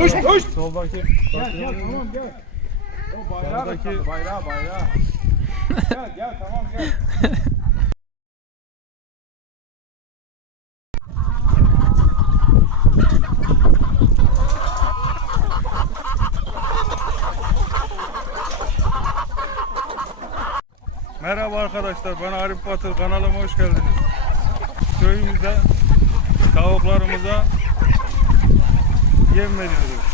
Koş koş. Soldaki. Gel gel tamam gel. O bayrağı bayrağı bayrağı. gel gel tamam gel. Merhaba arkadaşlar ben Arif Batır kanalıma hoş geldiniz. Köyümüzde tavuklarımıza yem veriyoruz.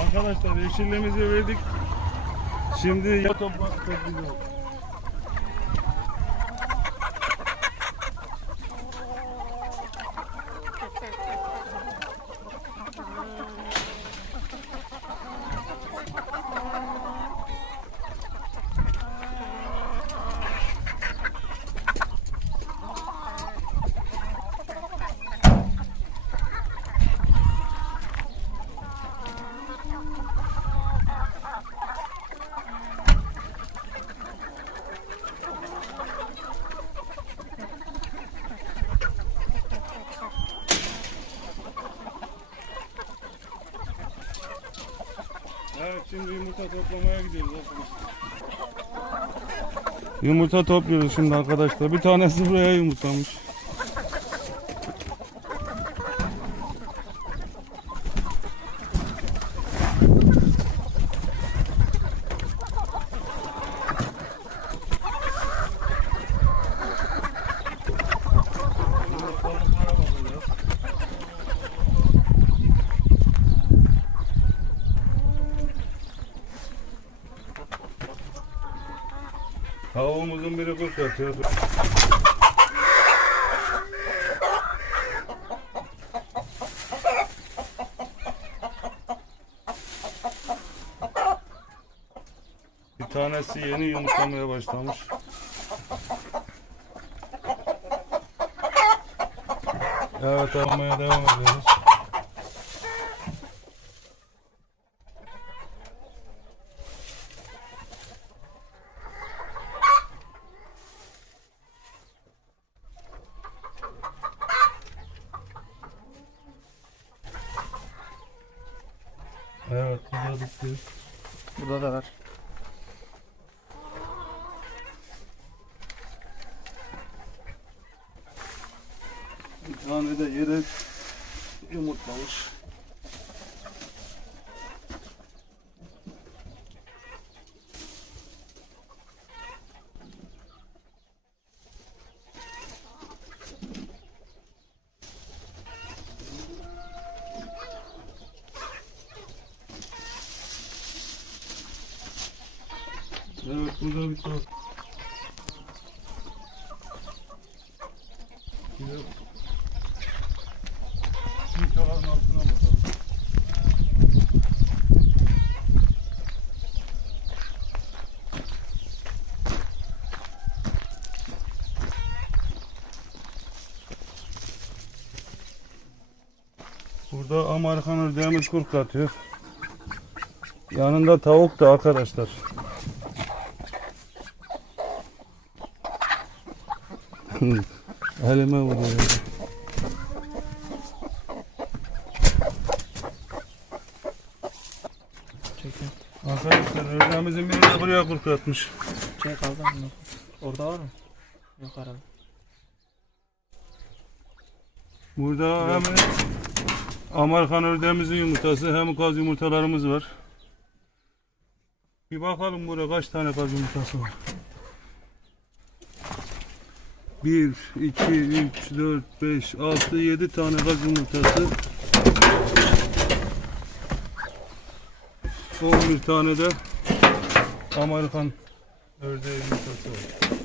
Arkadaşlar yeşilliğimizi verdik. Şimdi ya topla toplayacağız. Evet şimdi yumurta toplamaya gidiyoruz. Yumurta topluyoruz şimdi arkadaşlar. Bir tanesi buraya yumurtlamış. Yumurtalıklara bakacağız. Biri kurt atıyor. Bir tanesi yeni yumurtlamaya başlamış. Evet aramaya devam ediyoruz. Evet burada da var. Bir tane de yedek yumurtlamış. Evet burada bir tane. Altına bakalım. Burada Amerikan ördeğimiz kurt atıyor. Yanında tavuk da arkadaşlar. Elime vuruyor. Çekin. Arkadaşlar ördeğimizin biri de buraya kurt atmış. Çek aldım mı? Orada var mı? Yok herhalde. Burada hem Amerikan ördeğimizin yumurtası hem kaz yumurtalarımız var. Bir bakalım burada kaç tane kaz yumurtası var. 1, 2, 3, 4, 5, 6, 7 tane kaz yumurtası. 11 tane de Amerikan ördeği yumurtası var.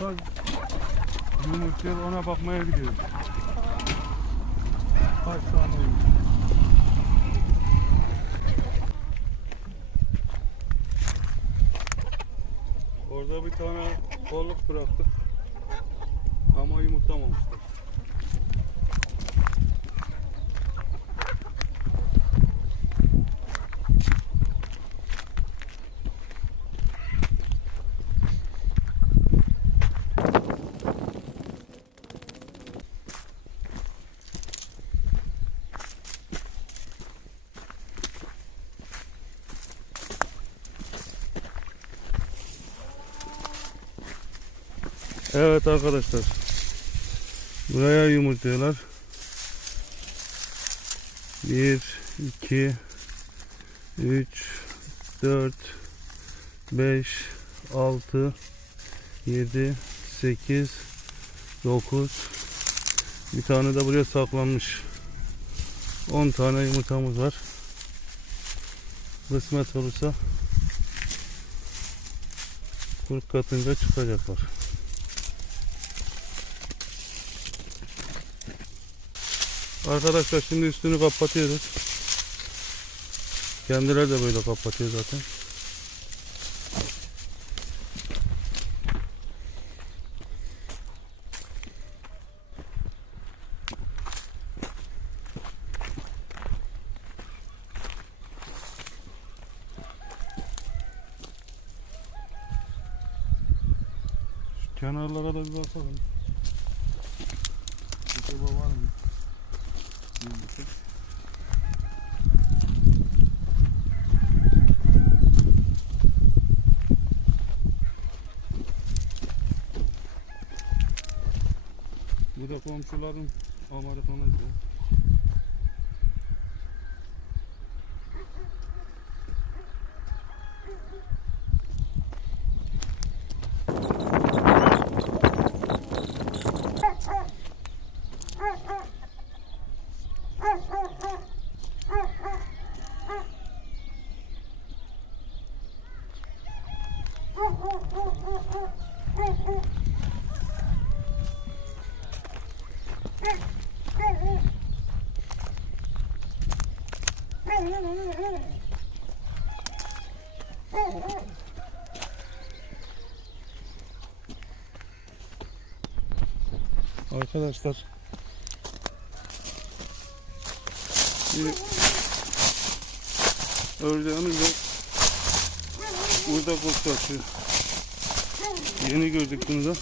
Kaz yumurtluyor ona bakmaya gidiyoruz. Kaç tane yumurtluyor? Orada bir tane kolluk bıraktık. Ama yumurtlamamışlar. Evet arkadaşlar. Buraya yumurtluyorlar. 1 2 3 4 5 6 7 8 9 Bir tane de buraya saklanmış. 10 tane yumurtamız var. Kısmet olursa 40 katınca çıkacaklar. Arkadaşlar şimdi üstünü kapatıyoruz. Kendileri de böyle kapatıyor zaten. Şu kenarlara da bir bakalım. Acaba var mı? Yumurta. Bu da komşuların Amerikanıydı. Arkadaşlar bir ördeğimiz de burada kurtarıyor. Yeni gördük bunu da.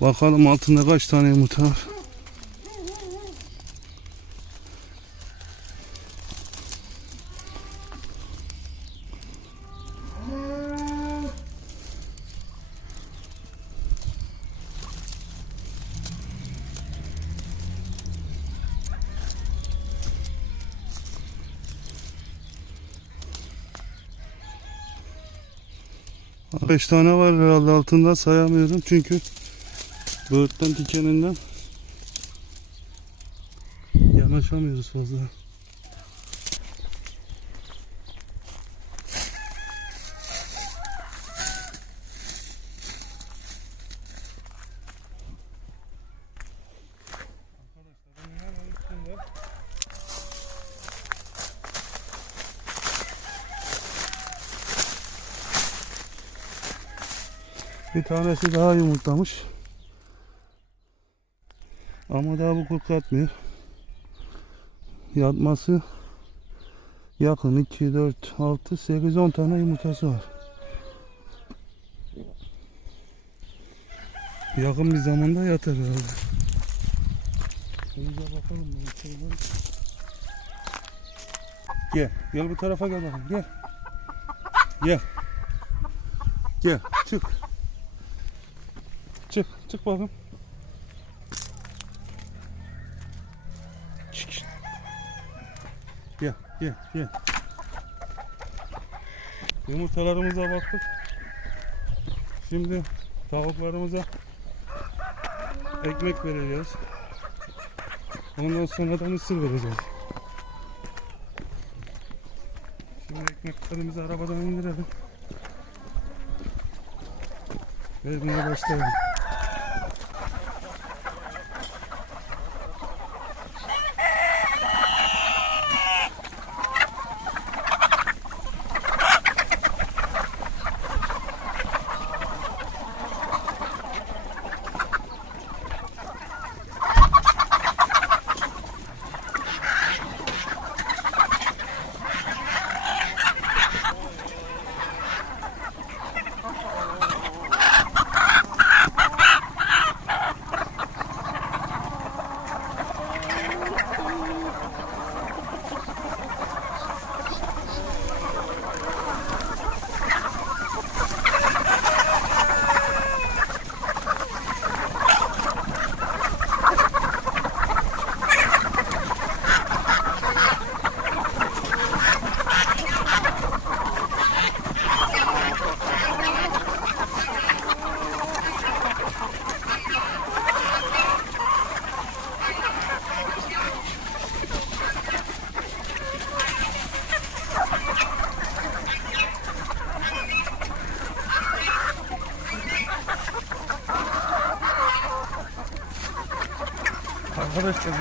Bakalım altında kaç tane yumurta var. Beş tane var herhalde altında sayamıyorum çünkü böğürtlen dikeninden yanaşamıyoruz fazla. Bir tanesi daha yumurtlamış. Ama daha bu kurt atmıyor. Yatması yakın 2, 4, 6, 8, 10 tane yumurtası var. Yakın bir zamanda yatar herhalde. Şöyle bakalım. Gel. Gel bu tarafa gel bakalım. Gel. Gel. Gel. Çık. Çık, bakayım. Çık. Gel, gel, gel. Yumurtalarımıza baktık. Şimdi tavuklarımıza ekmek vereceğiz. Ondan sonra da mısır vereceğiz. Şimdi ekmeklerimizi arabadan indirelim. Vermeye başladım.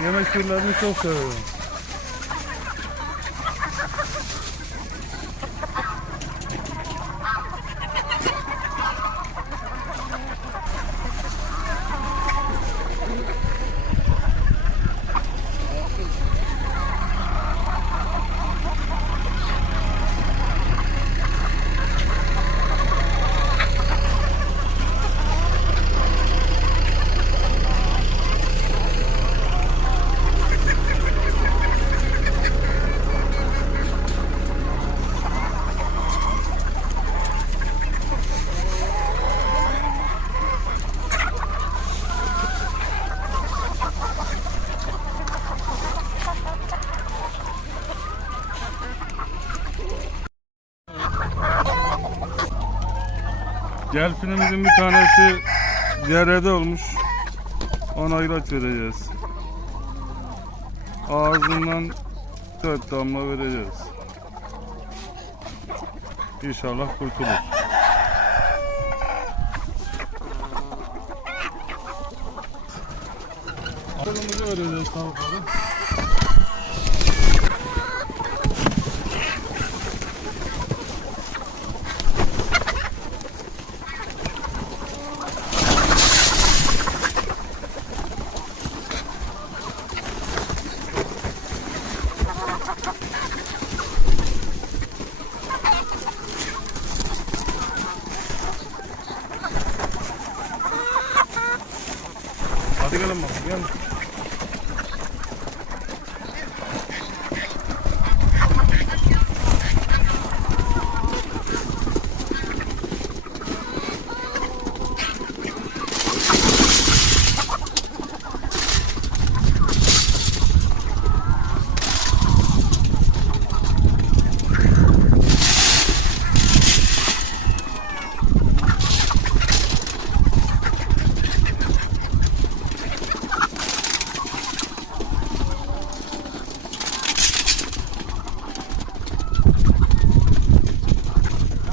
Yemek türlerini çok seviyorum. Delfinimizin bir tanesi yarede olmuş. Ona ilaç vereceğiz. Ağzından dört damla vereceğiz. İnşallah kurtulur. Kolumuzu vereceğiz tavukları. Hadi gelin bakalım gel.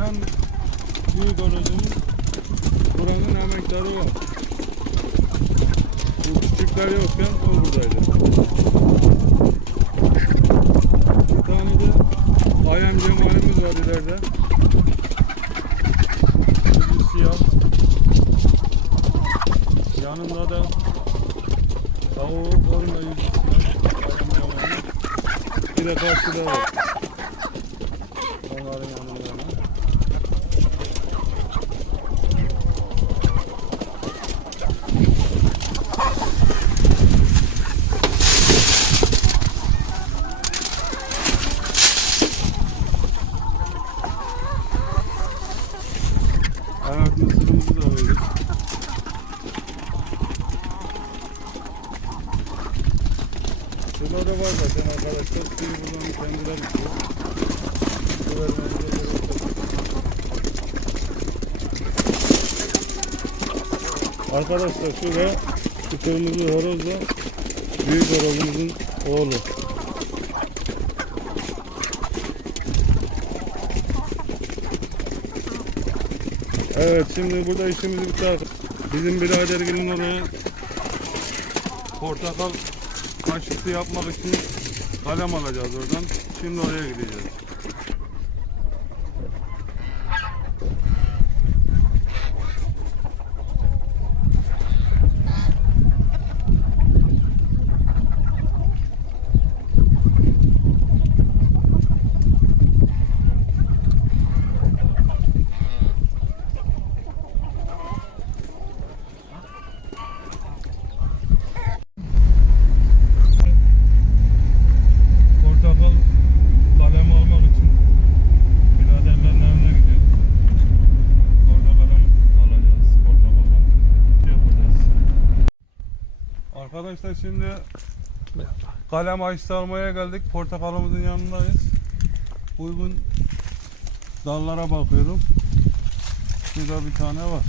En büyük aracımız buranın emektarı var. Bu yokken o buradaydı. Bir tane de Ayhan Cemal'imiz var ileride. Bir siyah. Yanında da tavuğu koruma yüzü siyah. Ayhan Cemal'in. Bir de karşıda var. Onların yanında. Evet, mısırımızı da verdik. Şurada var zaten arkadaşlar. Suyu buradan kendileri içiyor. Su vermenize gerek Arkadaşlar şu kırmızı horozla büyük horozumuzun oğlu. Evet şimdi burada işimizi bitirdik. Bizim biradergilin oraya portakal kaşısı yapmak için kalem alacağız oradan. Şimdi oraya gideceğiz. Portakal kalem almak için biraderlerin evine gidiyoruz. Orada kalem alacağız. Portakaldan şey yapacağız. Şimdi kalem ayısı almaya geldik. Portakalımızın yanındayız. Uygun dallara bakıyorum. Şurada bir tane var.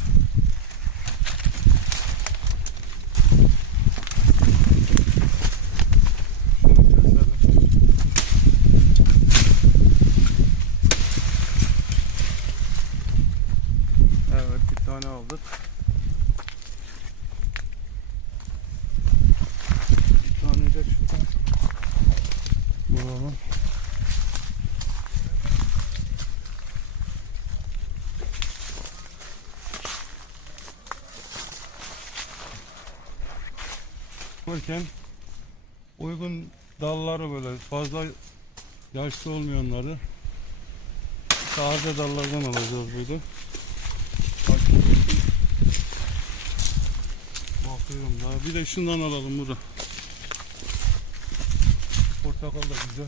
Şunu keselim. Evet bir tane aldık. Bir tane de şuradan vuralım. Varken uygun dalları böyle fazla yaşlı olmayanları taze dallardan alacağız burada. Bakıyorum daha. Bir de şundan alalım burada. Portakal da güzel.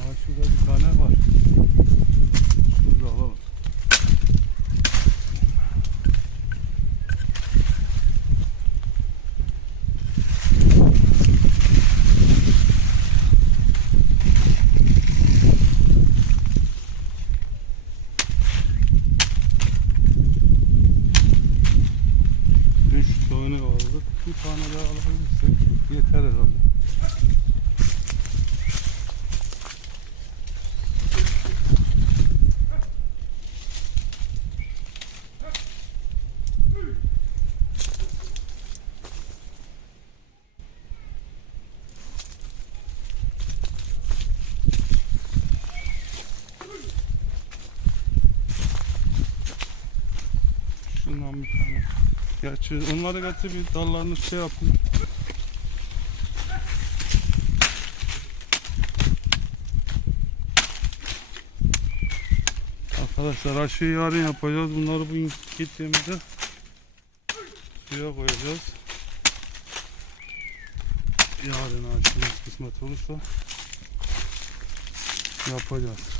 Aha şurada bir tane var. Şurada alalım. Üç tane aldık. Bir tane daha alabilirsek yeter herhalde. Şundan bir tane. Gerçi onları getir bir dallarını şey yapın. Arkadaşlar aşıyı yarın yapacağız. Bunları bugün gittiğimizde suya koyacağız. Yarın aşımız kısmet olursa yapacağız.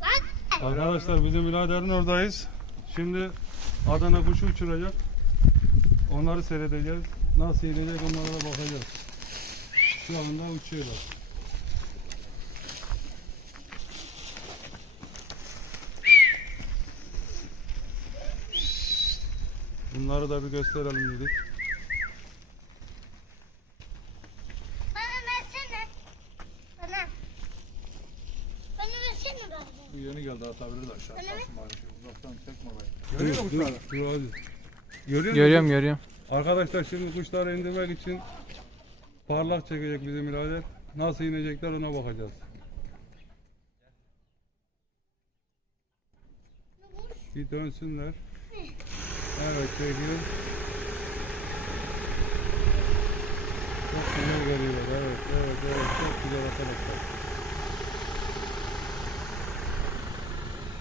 Bak. Arkadaşlar bizim biraderin oradayız. Şimdi Adana kuşu uçuracak. Onları seyredeceğiz. Nasıl inecek onlara da bakacağız. Şu anda uçuyorlar. Bunları da bir gösterelim dedik. Bu yeni geldi atabilir de aşağı. Uzaktan çekme orayı. Görüyor musun kuşları? dur hadi. Görüyor musun? Görüyorum görüyorum. Arkadaşlar şimdi kuşları indirmek için parlak çekecek bizim birader. Nasıl inecekler ona bakacağız. Bir dönsünler. Evet çekiyor. Çok güzel geliyorlar. Evet, evet, evet. Çok güzel arkadaşlar.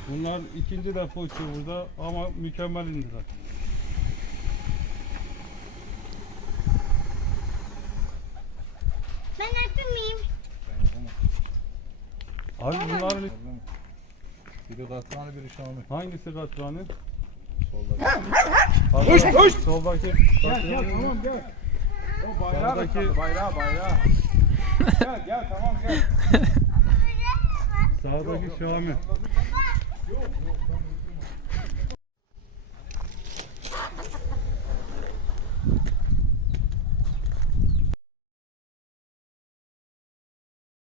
Bunlar ikinci defa uçuyor burada ama mükemmel indiler. Ben yapayım. Abi bunların Biri katranı biri şamı. hangisi katrani? Soldaki. Hoş hoş. Soldaki. Gel gel tamam gel. O bayrağı kaldı, bayrağı bayrağı. gel gel tamam gel. Sağdaki Şami. Yok yok.